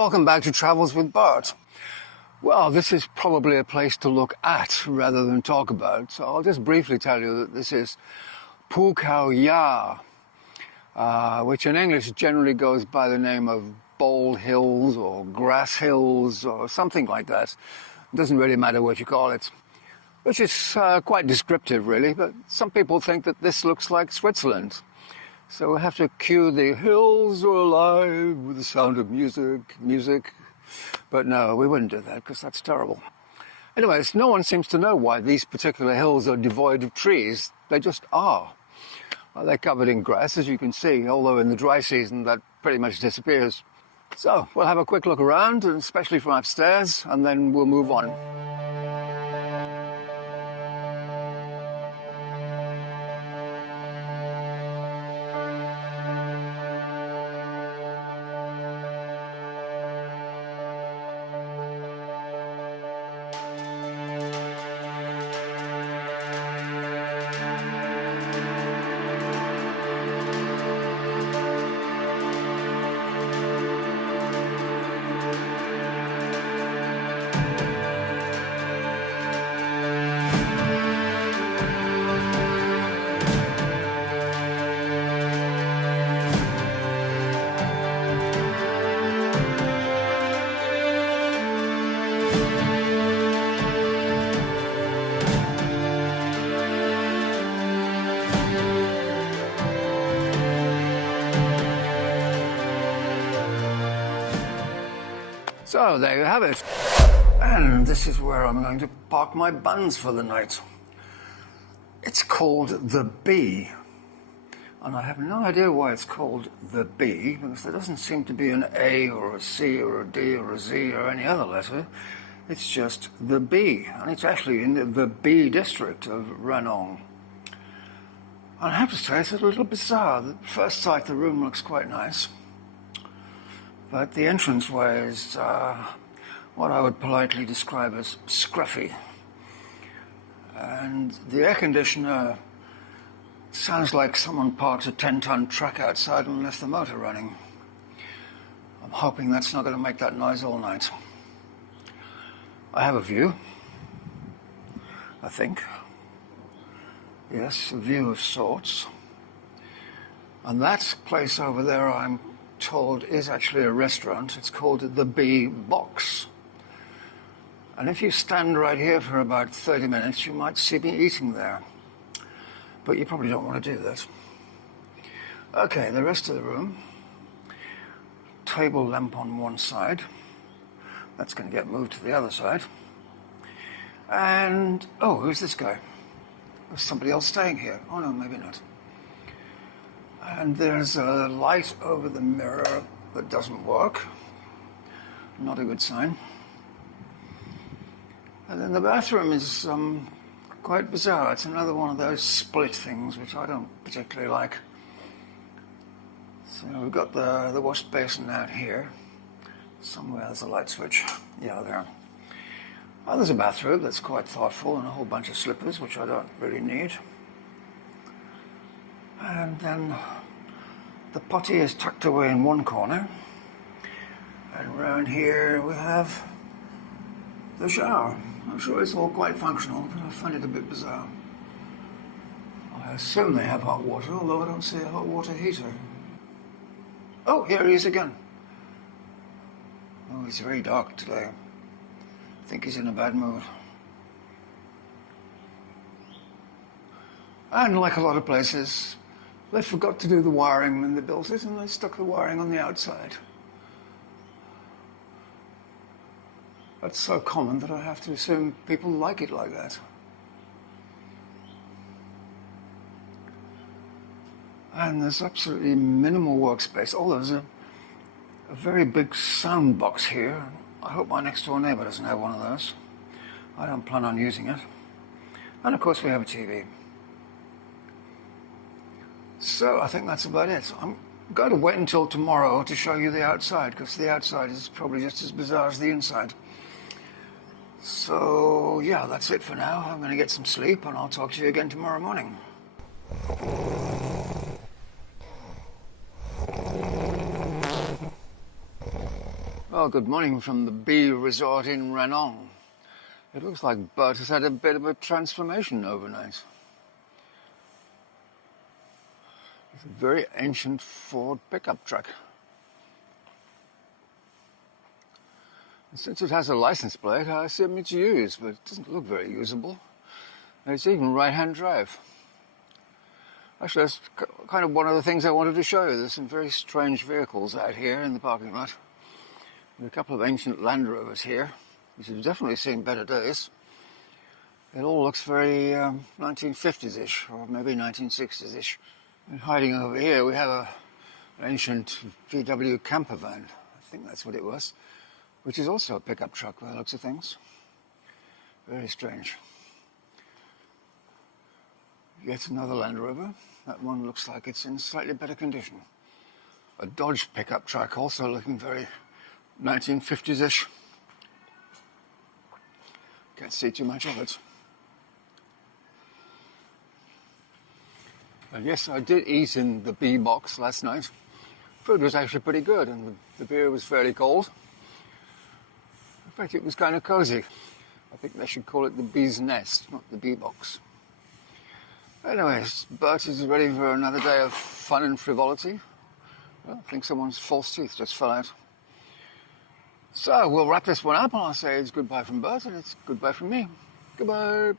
welcome back to Travels with Bart. Well, this is probably a place to look at rather than talk about, so I'll just briefly tell you that this is Pu Khao Ya, which in English generally goes by the name of Bold Hills or Grass Hills or something like that. It doesn't really matter what you call it, which is quite descriptive really, but some people think that this looks like Switzerland. So we have to cue the hills are alive with the sound of music. But no, we wouldn't do that because that's terrible. Anyways, no one seems to know why these particular hills are devoid of trees. They just are. They're covered in grass, as you can see, although in the dry season that pretty much disappears. So we'll have a quick look around, and especially from upstairs, and then we'll move on. So there you have it. And this is where I'm going to park my buns for the night. It's called The Bee. And I have no idea why it's called The Bee, because there doesn't seem to be an A or a C or a D or a Z or any other letter. It's just The Bee. And it's actually in the Bee district of Ranong. And I have to say, it's a little bizarre. At first sight, the room looks quite nice. But the entranceway is what I would politely describe as scruffy. And the air conditioner sounds like someone parked a 10-ton truck outside and left the motor running. I'm hoping that's not going to make that noise all night. I have a view, I think. Yes, a view of sorts. And that place over there, I'm told, is actually a restaurant. It's called The Bee Box. And if you stand right here for about 30 minutes, you might see me eating there. But you probably don't want to do that. Okay, the rest of the room. Table lamp on one side. That's going to get moved to the other side. And, oh, who's this guy? There's somebody else staying here. Oh, no, maybe not. And there's a light over the mirror that doesn't work. Not a good sign. And then the bathroom is quite bizarre. It's another one of those split things, which I don't particularly like. So we've got the wash basin out here. Somewhere there's a light switch. Yeah, there. Oh, there's a bathrobe that's quite thoughtful and a whole bunch of slippers, which I don't really need. And then the potty is tucked away in one corner. And around here we have the shower. I'm sure it's all quite functional, but I find it a bit bizarre. I assume they have hot water, although I don't see a hot water heater. Oh, here he is again. Oh, he's very dark today. I think he's in a bad mood. And like a lot of places, they forgot to do the wiring when they built it, and they stuck the wiring on the outside. That's so common that I have to assume people like it like that. And there's absolutely minimal workspace. Oh, there's a very big sound box here. I hope my next door neighbor doesn't have one of those. I don't plan on using it. And of course we have a TV. So I think that's about it. I'm going to wait until tomorrow to show you the outside, because the outside is probably just as bizarre as the inside. So yeah, that's it for now. I'm going to get some sleep, and I'll talk to you again tomorrow morning. Well, good morning from the bee resort in Ranong. It looks like Bert has had a bit of a transformation overnight. It's a very ancient Ford pickup truck. And since it has a license plate, I assume it's used, but it doesn't look very usable. And it's even right-hand drive. Actually, that's kind of one of the things I wanted to show you. There's some very strange vehicles out here in the parking lot. There are a couple of ancient Land Rovers here, which have definitely seen better days. It all looks very 1950s-ish, or maybe 1960s-ish. And hiding over here, we have an ancient VW camper van. I think that's what it was, which is also a pickup truck by the looks of things. Very strange. Yet another Land Rover. That one looks like it's in slightly better condition. A Dodge pickup truck, also looking very 1950s-ish. Can't see too much of it. And yes, I did eat in the bee box last night. Food was actually pretty good, and the beer was fairly cold. In fact, it was kind of cozy. I think they should call it the bee's nest, not the bee box. Anyways, Bert is ready for another day of fun and frivolity. Well, I think someone's false teeth just fell out. So we'll wrap this one up, and I'll say it's goodbye from Bert, and it's goodbye from me. Goodbye.